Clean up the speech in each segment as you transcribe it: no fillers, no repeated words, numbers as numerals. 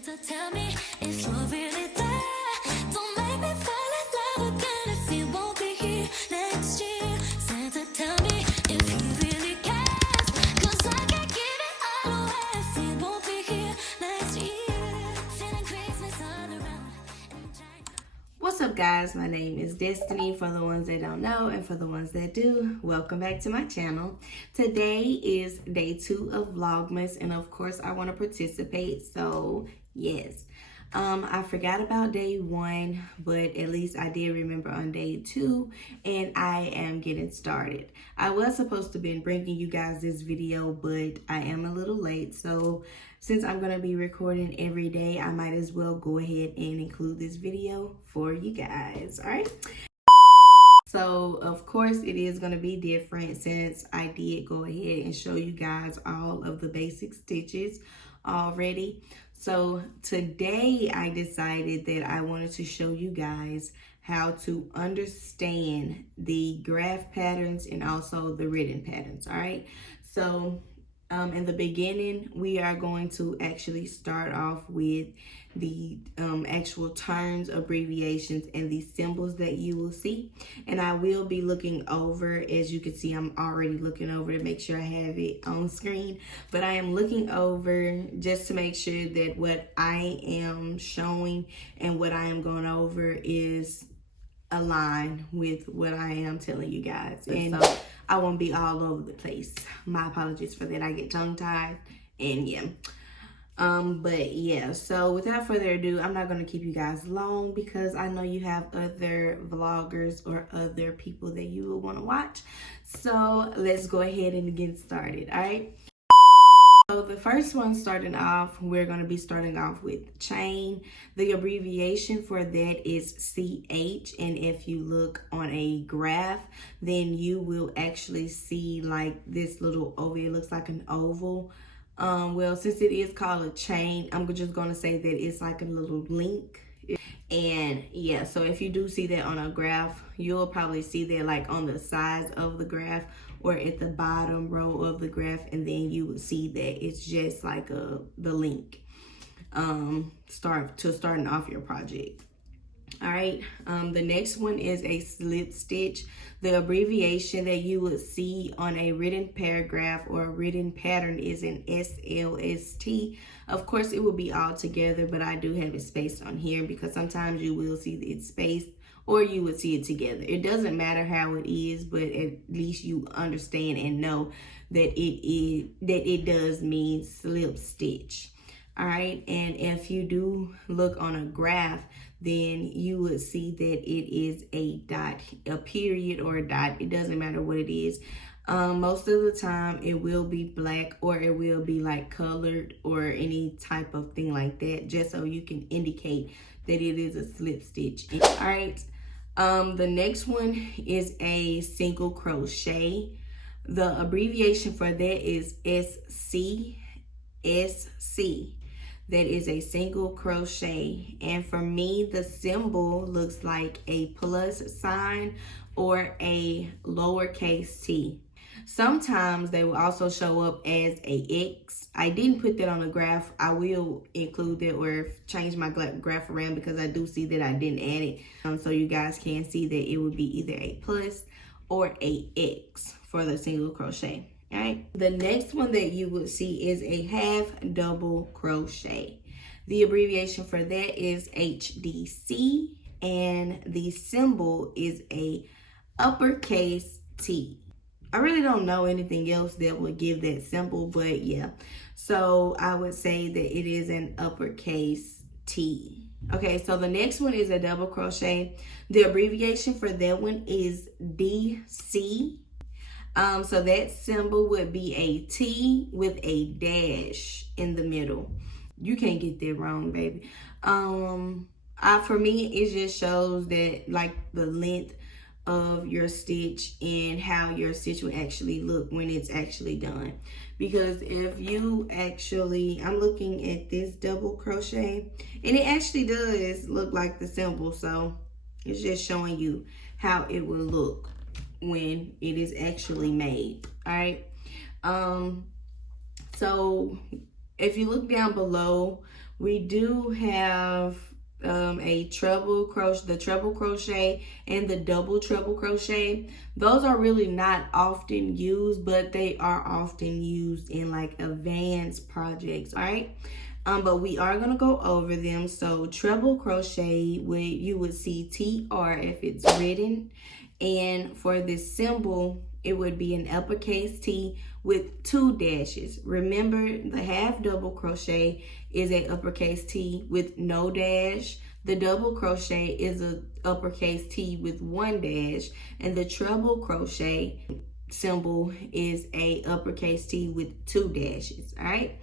Santa, tell me if you're really there. Don't make me fall in love again if you won't be here next year. Santa, tell me if he really cares, 'cause I can't give it all away if he won't be here next year. Feeling Christmas all around. What's up, guys? My name is Destiny, for the ones that don't know, and for the ones that do, welcome back to my channel. Today is day 2 of Vlogmas, and of course I want to participate, so yes. I forgot about day 1, but at least I did remember on day 2, and I am getting started. I was supposed to be bringing you guys this video, but I am a little late, so since I'm going to be recording every day, I might as well go ahead and include this video for you guys, all right? So, of course, it is going to be different since I did go ahead and show you guys all of the basic stitches already. So, today I decided that I wanted to show you guys how to understand the graph patterns and also the written patterns, all right? So, in the beginning, we are going to actually start off with the actual terms, abbreviations, and the symbols that you will see. And I will be looking over, as you can see, I'm already looking over to make sure I have it on screen. But I am looking over just to make sure that what I am showing and what I am going over is aligned with what I am telling you guys. And so I won't be all over the place. My apologies for that. I get tongue-tied and yeah. But yeah, so without further ado, I'm not going to keep you guys long because I know you have other vloggers or other people that you will want to watch. So let's go ahead and get started, all right? So the first one starting off, we're going to be starting off with chain. The abbreviation for that is CH, and if you look on a graph, then you will actually see like this little oval. It looks like an oval. Well, since it is called a chain, I'm just going to say that it's like a little link. And yeah, so if you do see that on a graph, you'll probably see that like on the sides of the graph or at the bottom row of the graph, and then you will see that it's just like the link starting off your project. All right, the next one is a slip stitch. The abbreviation that you would see on a written paragraph or a written pattern is an SLST. Of course, it will be all together, but I do have it spaced on here because sometimes you will see it spaced or you would see it together. It doesn't matter how it is, but at least you understand and know that it does mean slip stitch. All right, and if you do look on a graph, then you would see that it is a dot, a period, or a dot. It doesn't matter what it is. Most of the time it will be black or it will be like colored or any type of thing like that, just so you can indicate that it is a slip stitch. All right, the next one is a single crochet. The abbreviation for that is SC. That is a single crochet, and for me the symbol looks like a plus sign or a lowercase t. Sometimes they will also show up as a X. I didn't put that on the graph. I will include that or change my graph around because I do see that I didn't add it, so you guys can see that it would be either a plus or a X for the single crochet. All right, the next one that you will see is a half double crochet. The abbreviation for that is HDC, and the symbol is a uppercase T. I really don't know anything else that would give that symbol, but yeah. So I would say that it is an uppercase T. Okay, so the next one is a double crochet. The abbreviation for that one is DC. So that symbol would be a T with a dash in the middle. You can't get that wrong, baby. For me, it just shows that like the length of your stitch and how your stitch will actually look when it's actually done. Because if you actually, I'm looking at this double crochet, and it actually does look like the symbol. So it's just showing you how it will look when it is actually made. All right, so if you look down below We do have a treble crochet, the treble crochet and the double treble crochet. Those are really not often used, but they are often used in like advanced projects. All right. But we are gonna go over them. So treble crochet, where you would see TR if it's written, and for this symbol, it would be an uppercase T with 2 dashes. Remember, the half double crochet is a uppercase T with no dash. The double crochet is a uppercase T with 1 dash, and the treble crochet symbol is a uppercase T with 2 dashes. All right.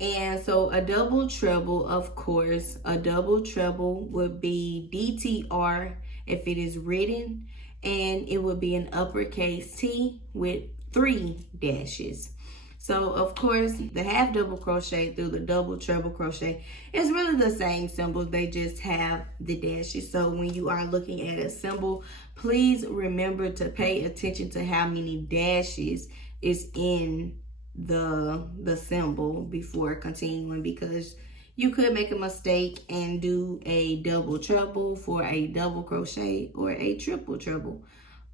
And so a double treble, of course, a double treble would be DTR if it is written, and it would be an uppercase T with 3 dashes. So of course, the half double crochet through the double treble crochet is really the same symbol. They just have the dashes. So when you are looking at a symbol, please remember to pay attention to how many dashes is in the symbol before continuing, because you could make a mistake and do a double treble for a double crochet, or a triple treble,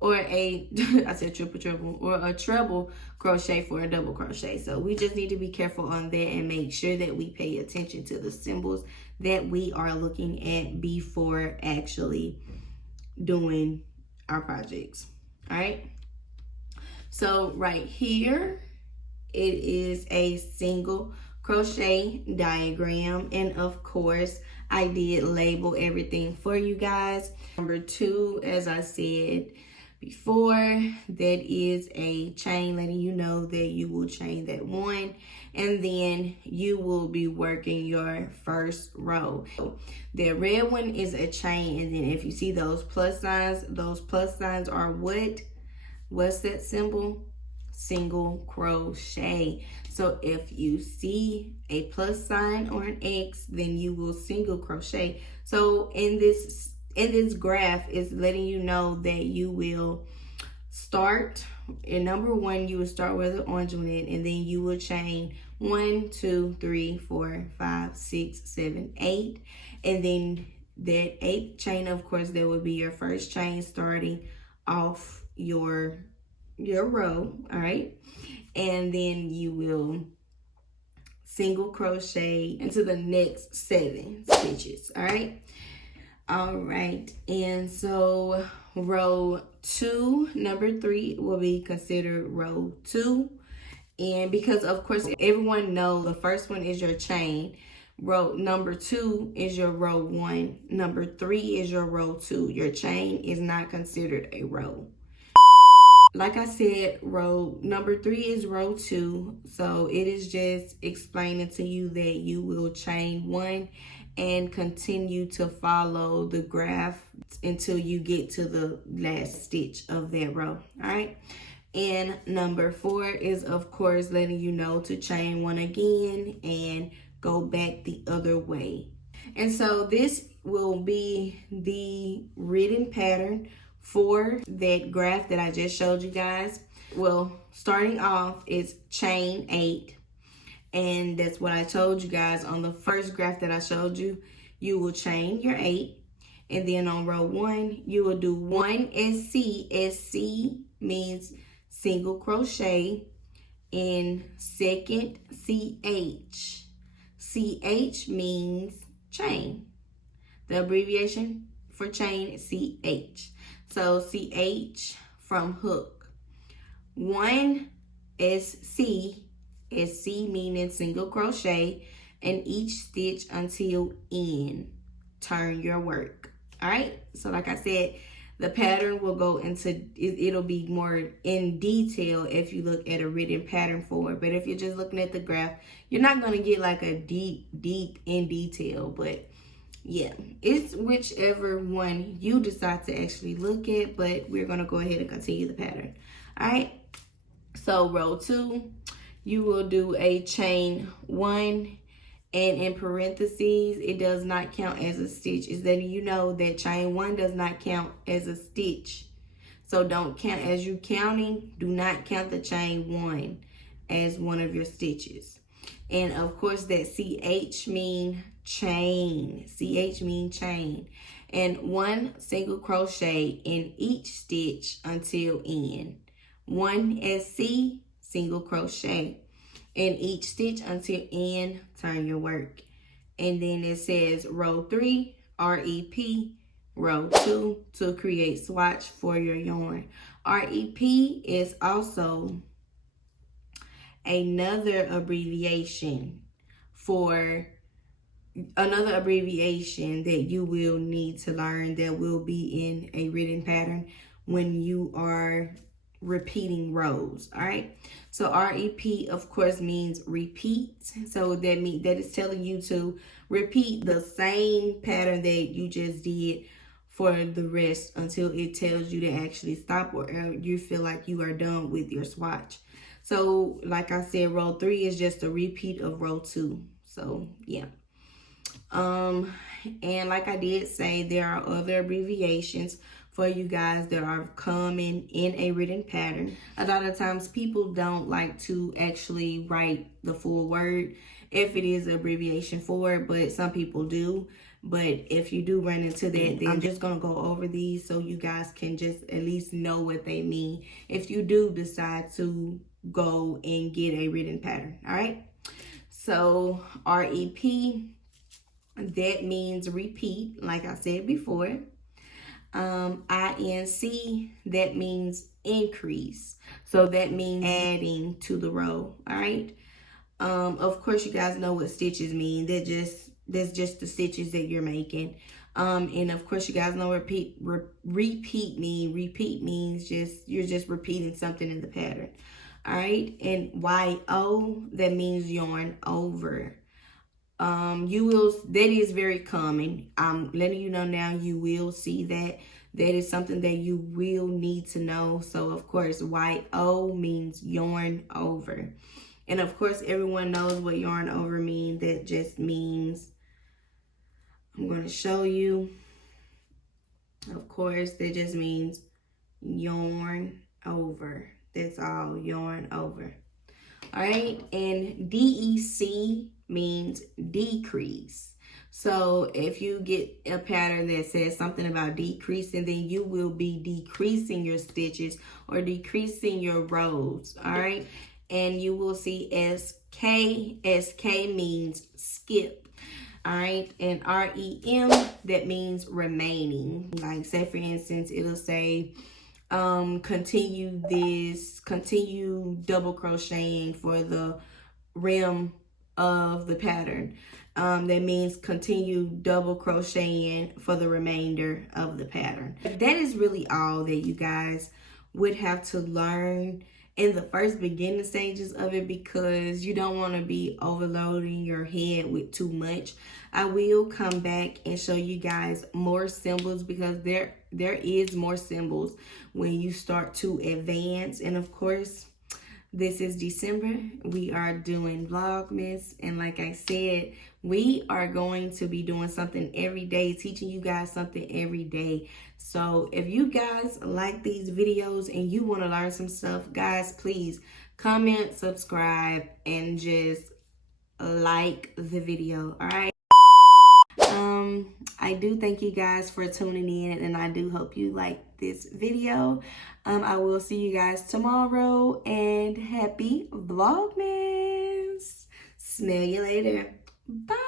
or a I said triple treble, or a treble crochet for a double crochet. So we just need to be careful on that and make sure that we pay attention to the symbols that we are looking at before actually doing our projects. All right. So right here, it is a single crochet diagram, and of course I did label everything for you guys. Number 2, as I said before, that is a chain, letting you know that you will chain that 1, and then you will be working your first row. The red one is a chain, and then if you see those plus signs are what's that symbol? Single crochet. So if you see a plus sign or an X, then you will single crochet. So in this graph is letting you know that you will start in number 1. You will start with an orange one, and then you will chain 1, 2, 3, 4, 5, 6, 7, 8, and then that 8th chain, of course, that would be your first chain starting off your row. All right, and then you will single crochet into the next 7 stitches. All right, and so row 2, number 3 will be considered row 2, and because of course everyone knows the first one is your chain, row number 2 is your row 1, number 3 is your row 2. Your chain is not considered a row. Like I said, row number 3 is row 2. So it is just explaining to you that you will chain 1 and continue to follow the graph until you get to the last stitch of that row. All right. And number 4 is, of course, letting you know to chain 1 again and go back the other way. And so this will be the written pattern for that graph that I just showed you guys. Well, starting off is chain 8, and that's what I told you guys on the first graph that I showed you. You will chain your 8, and then on row 1 you will do 1 SC. SC means single crochet, in second CH. CH means chain. The abbreviation for chain is CH. So CH from hook. 1 SC, SC meaning single crochet, and each stitch until end. Turn your work. All right. So like I said, the pattern will go into, it'll be more in detail if you look at a written pattern for it. But if you're just looking at the graph, you're not going to get like a deep in detail. But yeah, it's whichever one you decide to actually look at, but we're going to go ahead and continue the pattern. All right. So row 2, you will do a chain 1, and in parentheses, it does not count as a stitch. It's letting you know that chain 1 does not count as a stitch. So don't count, as you counting, do not count the chain 1 as one of your stitches. And of course that CH mean chain. CH mean chain. And 1 single crochet in each stitch until end. 1 SC single crochet in each stitch until end. Turn your work. And then it says row 3 REP, row 2 to create swatch for your yarn. REP is also another abbreviation that you will need to learn, that will be in a written pattern when you are repeating rows. All right, so REP of course means repeat, so that is telling you to repeat the same pattern that you just did for the rest until it tells you to actually stop, or you feel like you are done with your swatch. So like I said, row 3 is just a repeat of row 2. So yeah. And like I did say, there are other abbreviations for you guys that are coming in a written pattern. A lot of times people don't like to actually write the full word if it is an abbreviation for it, but some people do. But if you do run into that, then I'm just gonna go over these so you guys can just at least know what they mean if you do decide to go and get a written pattern. All right, so REP, that means repeat, like I said before. INC, that means increase. So that means adding to the row. All right. Of course, you guys know what stitches mean. That's just the stitches that you're making. And of course, you guys know repeat mean. Repeat means you're just repeating something in the pattern. All right. And YO, that means yarn over. That is very common. I'm letting you know now, you will see that. That is something that you will need to know. So of course, YO means yarn over. And of course, everyone knows what yarn over means. That just means, I'm going to show you. Of course, that just means yarn over. That's all, yarn over. All right, and DEC means decrease. So if you get a pattern that says something about decreasing, then you will be decreasing your stitches or decreasing your rows. All right, and you will see SK. SK means skip. All right, and REM, that means remaining. Like say for instance, it'll say continue double crocheting for the rim of the pattern. That means continue double crocheting for the remainder of the pattern. That is really all that you guys would have to learn in the first beginning stages of it, because you don't want to be overloading your head with too much. I will come back and show you guys more symbols, because there is more symbols when you start to advance. And of course, this is December. We are doing Vlogmas, and like I said, we are going to be doing something every day, teaching you guys something every day. So if you guys like these videos and you want to learn some stuff, guys, please comment, subscribe, and just like the video. All right. I do thank you guys for tuning in, and I do hope you like this video. I will see you guys tomorrow, and happy Vlogmas. Smell you later. Bye.